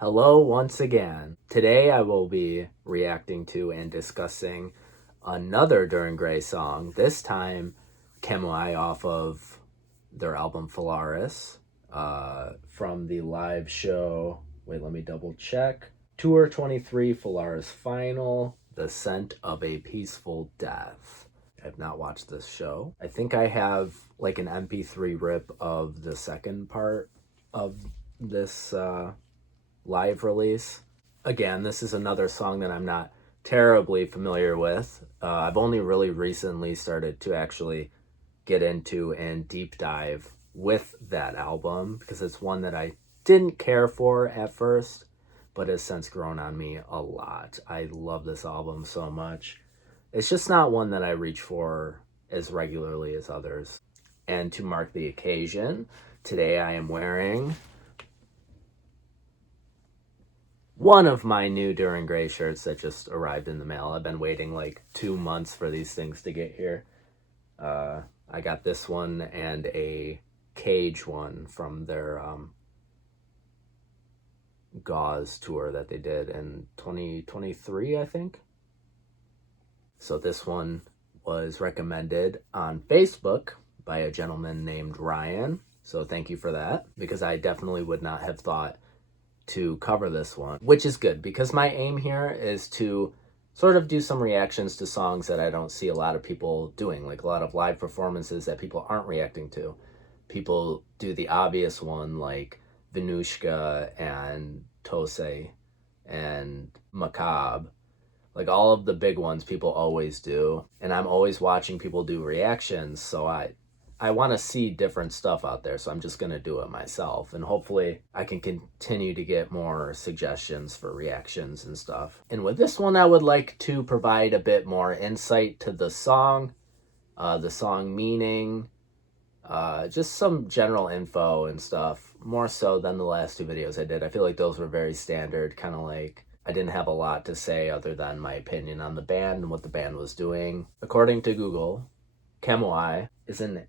Hello once again. Today I will be reacting to and discussing another Dir En Grey song, this time Kamuy off of their album Phalaris, from the live show, wait, let me double check, Tour 23 Phalaris Final, The Scent of a Peaceful Death. I've not watched this show. I think I have like an MP3 rip of the second part of this live release. Again, this is another song that I'm not terribly familiar with. I've only really recently started to actually get into and deep dive with that album because it's one that I didn't care for at first, but has since grown on me a lot. I love this album so much. It's just not one that I reach for as regularly as others. And to mark the occasion, today I am wearing one of my new Dir En Grey shirts that just arrived in the mail. I've been waiting like 2 months for these things to get here. I got this one and a Cage one from their Gauze tour that they did in 2023, I think. So this one was recommended on Facebook by a gentleman named Ryan. So thank you for that, because I definitely would not have thought to cover this one, which is good because my aim here is to sort of do some reactions to songs that I don't see a lot of people doing, like a lot of live performances that people aren't reacting to. People do the obvious one like Venushka and Tose and Macabre, like all of the big ones people always do, and I'm always watching people do reactions, so I want to see different stuff out there, so I'm just going to do it myself. And hopefully I can continue to get more suggestions for reactions and stuff. And with this one, I would like to provide a bit more insight to the song meaning, just some general info and stuff, more so than the last two videos I did. I feel like those were very standard, kind of like I didn't have a lot to say other than my opinion on the band and what the band was doing. According to Google, Kamuy is an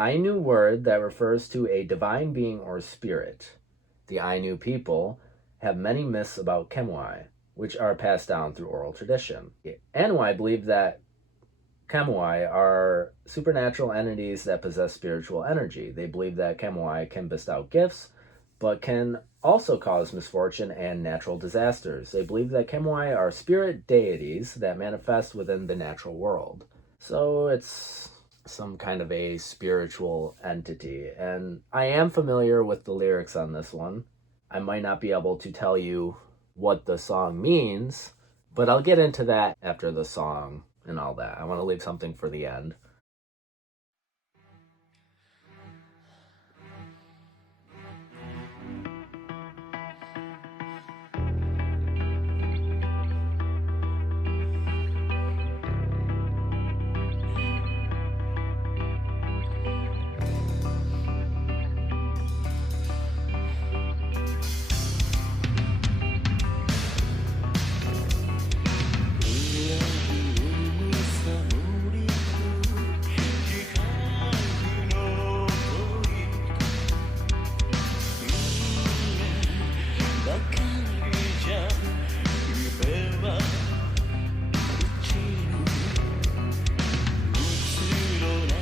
Ainu word that refers to a divine being or spirit. The Ainu people have many myths about Kamuy, which are passed down through oral tradition. Anuai believe that Kamuy are supernatural entities that possess spiritual energy. They believe that Kamuy can bestow gifts, but can also cause misfortune and natural disasters. They believe that Kamuy are spirit deities that manifest within the natural world. So it's some kind of a spiritual entity, and I am familiar with the lyrics on this one. I might not be able to tell you what the song means, but I'll get into that after the song and all that. I want to leave something for the end.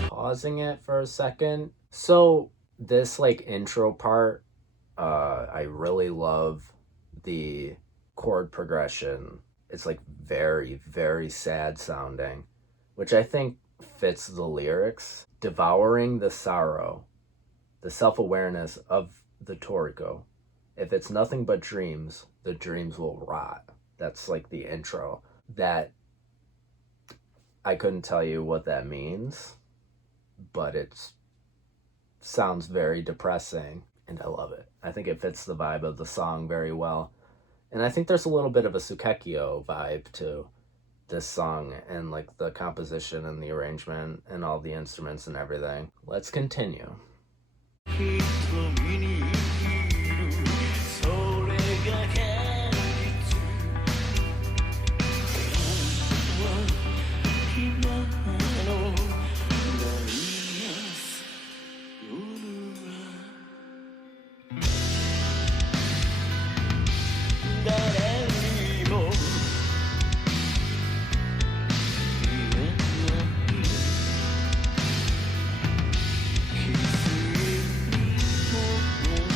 Pausing it for a second. So this like intro part, I really love the chord progression. It's like very, very sad sounding, which I think fits the lyrics. Devouring the sorrow, the self-awareness of the Toriko. If it's nothing but dreams, the dreams will rot. That's like the intro. That I couldn't tell you what that means, but it sounds very depressing, and I love it. I think it fits the vibe of the song very well. And I think there's a little bit of a Sukekyo vibe to this song, and like the composition and the arrangement and all the instruments and everything. Let's continue.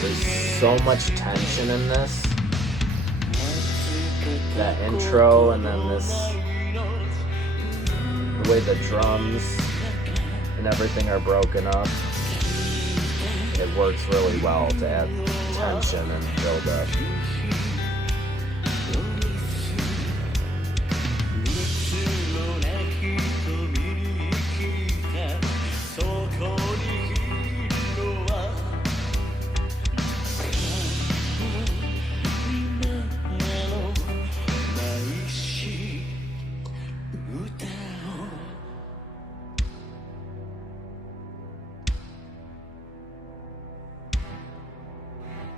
There's so much tension in this. That intro and then this, the way the drums and everything are broken up, it works really well to add tension and build up.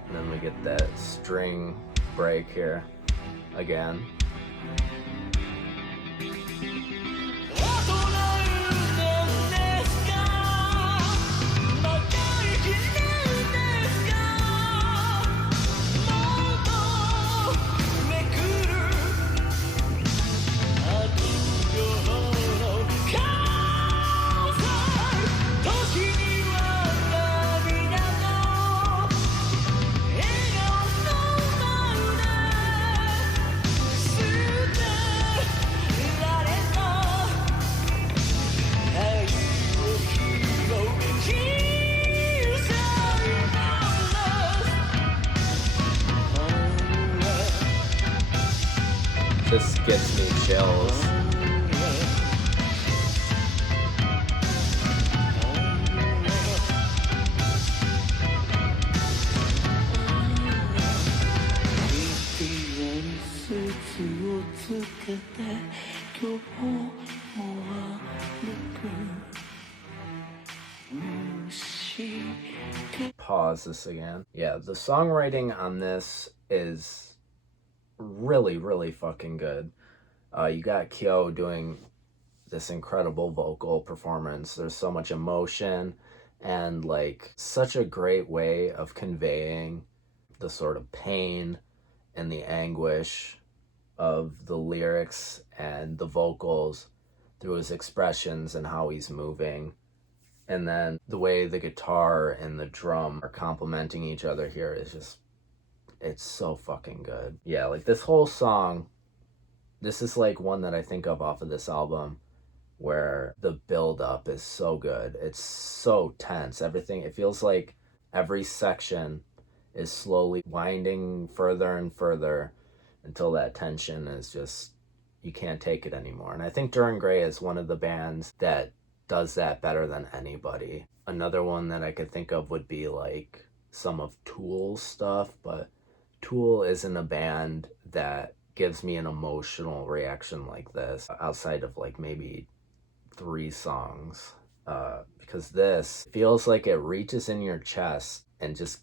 And then we get that string break here again. This gives me chills. Pause this again. Yeah, the songwriting on this is really, really fucking good. You got Kyo doing this incredible vocal performance. There's so much emotion and like such a great way of conveying the sort of pain and the anguish of the lyrics and the vocals through his expressions and how he's moving. And then the way the guitar and the drum are complementing each other here is just, it's so fucking good. Yeah, like this whole song, this is like one that I think of off of this album where the build up is so good. It's so tense. Everything, it feels like every section is slowly winding further and further until that tension is just, you can't take it anymore. And I think Dir En Grey is one of the bands that does that better than anybody. Another one that I could think of would be like some of Tool's stuff, but Tool isn't a band that gives me an emotional reaction like this outside of like maybe 3 songs, because this feels like it reaches in your chest and just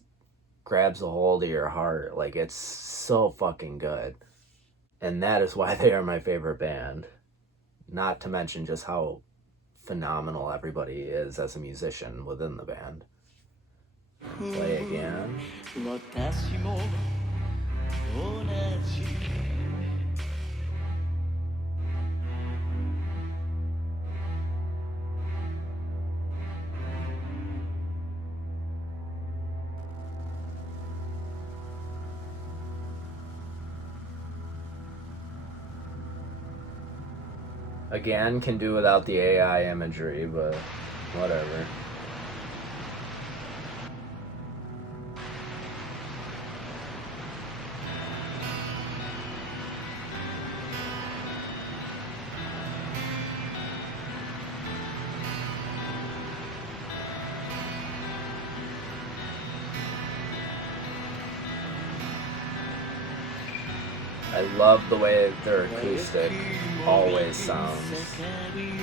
grabs a hold of your heart. Like, it's so fucking good, and that is why they are my favorite band. Not to mention just how phenomenal everybody is as a musician within the band. Play again. Again, can do without the AI imagery, but whatever. I love the way their acoustic always sounds.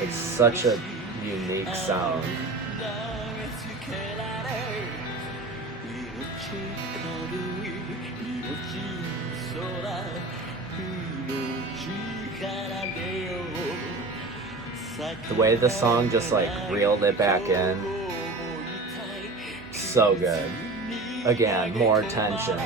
It's such a unique sound. The way the song just like reeled it back in. So good. Again, more tension.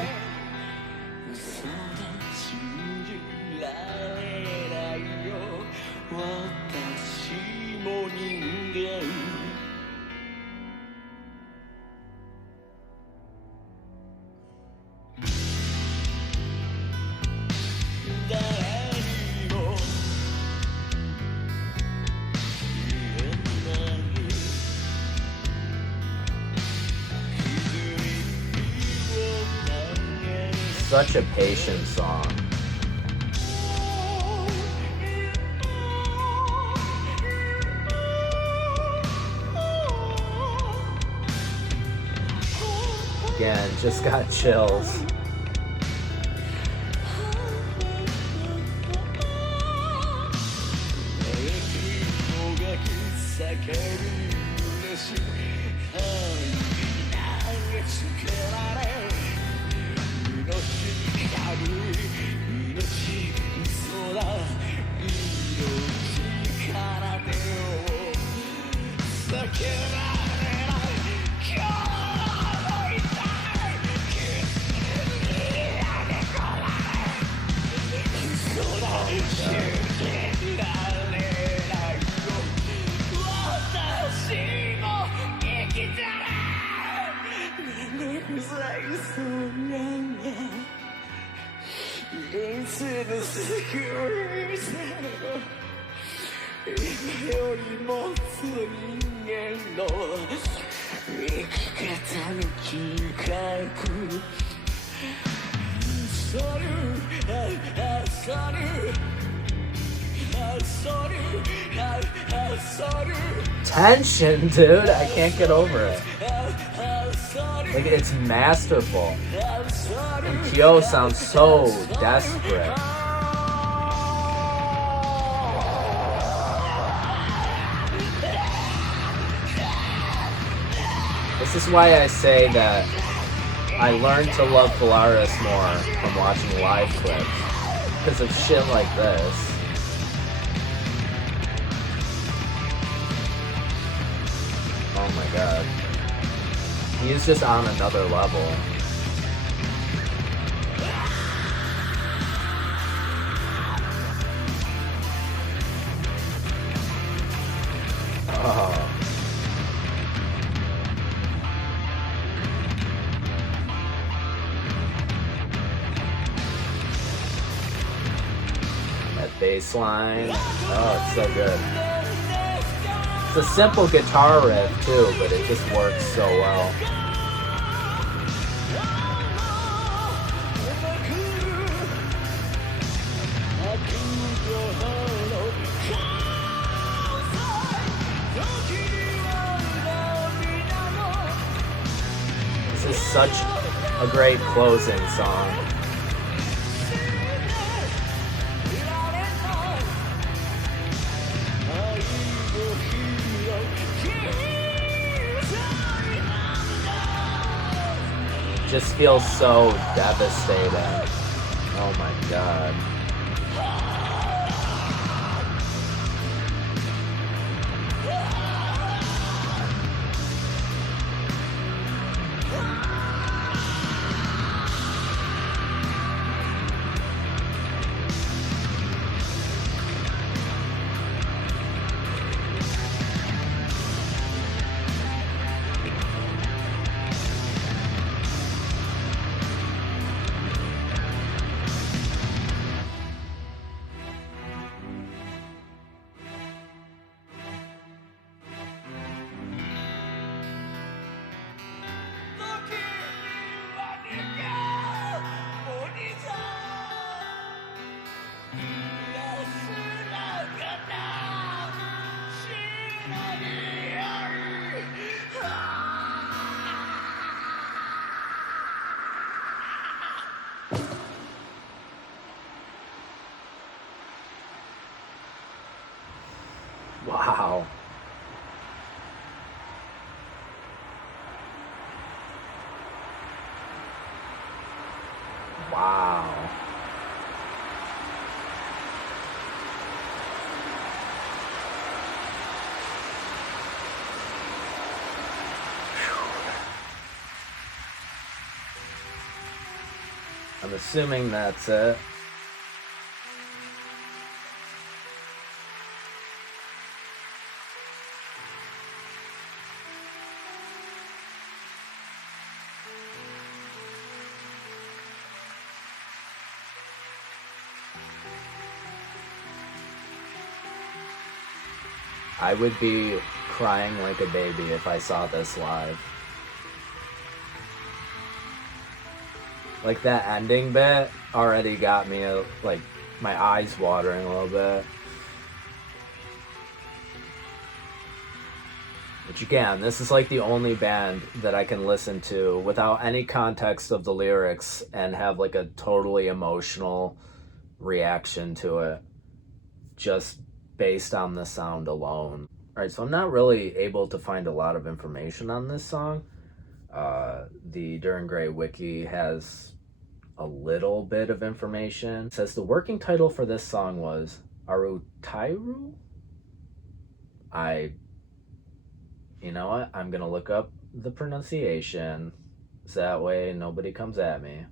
such a patient song. Again, just got chills. Tension, dude. I can't get over it. Like, it's masterful. And Kyo sounds so desperate. This is why I say that I learned to love Polaris more from watching live clips. Because of shit like this. Oh my god. He's just on another level. Oh. That bass line. Oh, it's so good. It's a simple guitar riff too, but it just works so well. This is such a great closing song. Just feels so devastating. Oh my god. Wow. Wow. I'm assuming that's it. I would be crying like a baby if I saw this live. Like that ending bit already got me like my eyes watering a little bit. Which again, this is like the only band that I can listen to without any context of the lyrics and have like a totally emotional reaction to it just based on the sound alone. Alright, so I'm not really able to find a lot of information on this song. The Dir En Grey wiki has a little bit of information. It says the working title for this song was Arutairu. You know what? I'm gonna look up the pronunciation so that way nobody comes at me.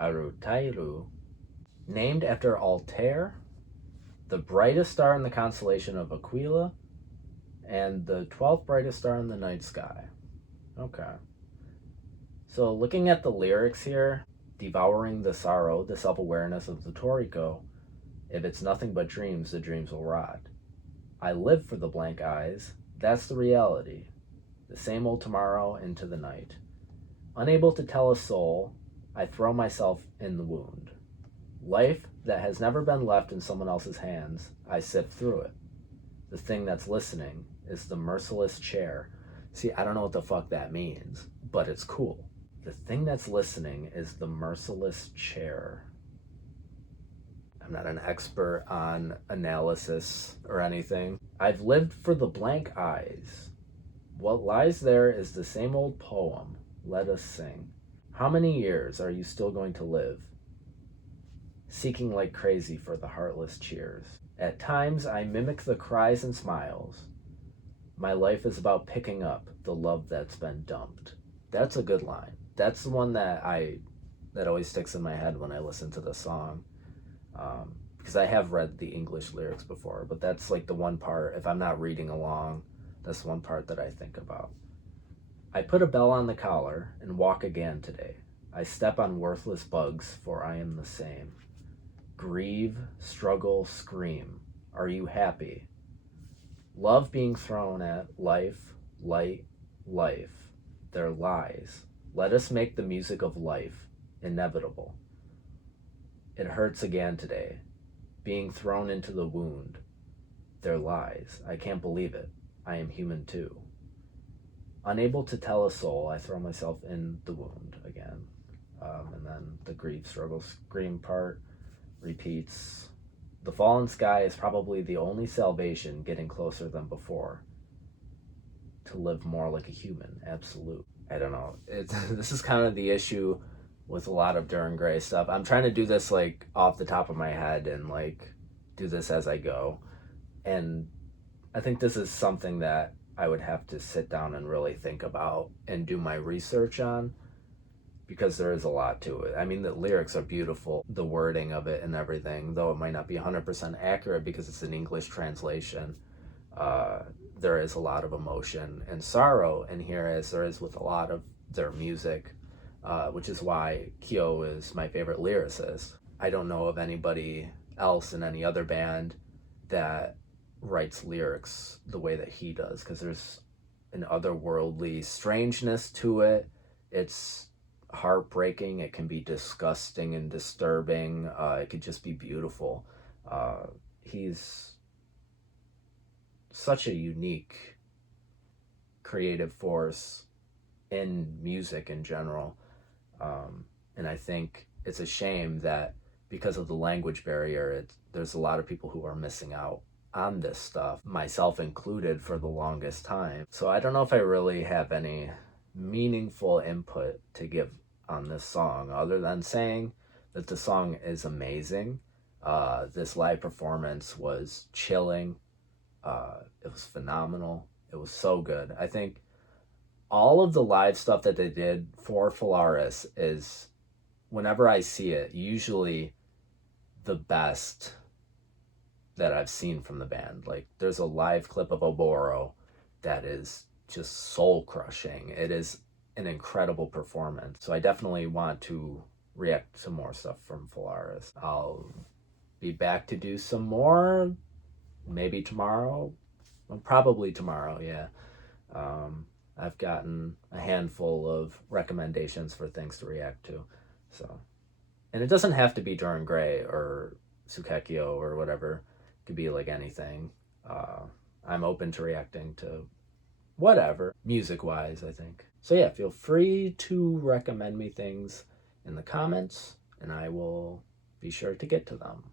Arutairu. Named after Altair, the brightest star in the constellation of Aquila, and the 12th brightest star in the night sky. Okay. So looking at the lyrics here, devouring the sorrow, the self-awareness of the Toriko, if it's nothing but dreams, the dreams will rot. I live for the blank eyes, that's the reality. The same old tomorrow into the night. Unable to tell a soul, I throw myself in the wound. Life that has never been left in someone else's hands, I sift through it. The thing that's listening is the merciless chair. See, I don't know what the fuck that means, but it's cool. The thing that's listening is the merciless chair. I'm not an expert on analysis or anything. I've lived for the blank eyes. What lies there is the same old poem. Let us sing. How many years are you still going to live? Seeking like crazy for the heartless cheers. At times I mimic the cries and smiles. My life is about picking up the love that's been dumped. That's a good line. That's the one that always sticks in my head when I listen to the song. Because I have read the English lyrics before, but that's like the one part, if I'm not reading along, that's the one part that I think about. I put a bell on the collar and walk again today. I step on worthless bugs, for I am the same. Grieve, struggle, scream. Are you happy? Love being thrown at life, light, life. Their lies. Let us make the music of life inevitable. It hurts again today. Being thrown into the wound. Their lies. I can't believe it. I am human too. Unable to tell a soul, I throw myself in the wound again. And then the grief, struggle, scream part repeats. The fallen sky is probably the only salvation, getting closer than before. To live more like a human, absolute. I don't know. This is kind of the issue with a lot of Dir En Grey stuff. I'm trying to do this like off the top of my head and like do this as I go. And I think this is something that I would have to sit down and really think about and do my research on, because there is a lot to it. I mean, the lyrics are beautiful, the wording of it and everything, though it might not be 100% accurate because it's an English translation. There is a lot of emotion and sorrow in here, as there is with a lot of their music, which is why Kyo is my favorite lyricist. I don't know of anybody else in any other band that writes lyrics the way that he does, because there's an otherworldly strangeness to it. It's heartbreaking, it can be disgusting and disturbing, it could just be beautiful. He's such a unique creative force in music in general, and I think it's a shame that because of the language barrier, there's a lot of people who are missing out on this stuff, myself included, for the longest time. So I don't know if I really have any meaningful input to give on this song other than saying that the song is amazing. This live performance was chilling. It was phenomenal. It was so good. I think all of the live stuff that they did for Polaris is, whenever I see it, usually the best that I've seen from the band. Like, there's a live clip of Oboro that is just soul crushing. It is an incredible performance. So I definitely want to react to more stuff from Polaris. I'll be back to do some more, maybe tomorrow. Well, probably tomorrow, yeah. I've gotten a handful of recommendations for things to react to. So, and it doesn't have to be Dir En Grey or Sukekyo or whatever. It could be like anything. I'm open to reacting to whatever, music-wise, I think. So yeah, feel free to recommend me things in the comments, and I will be sure to get to them.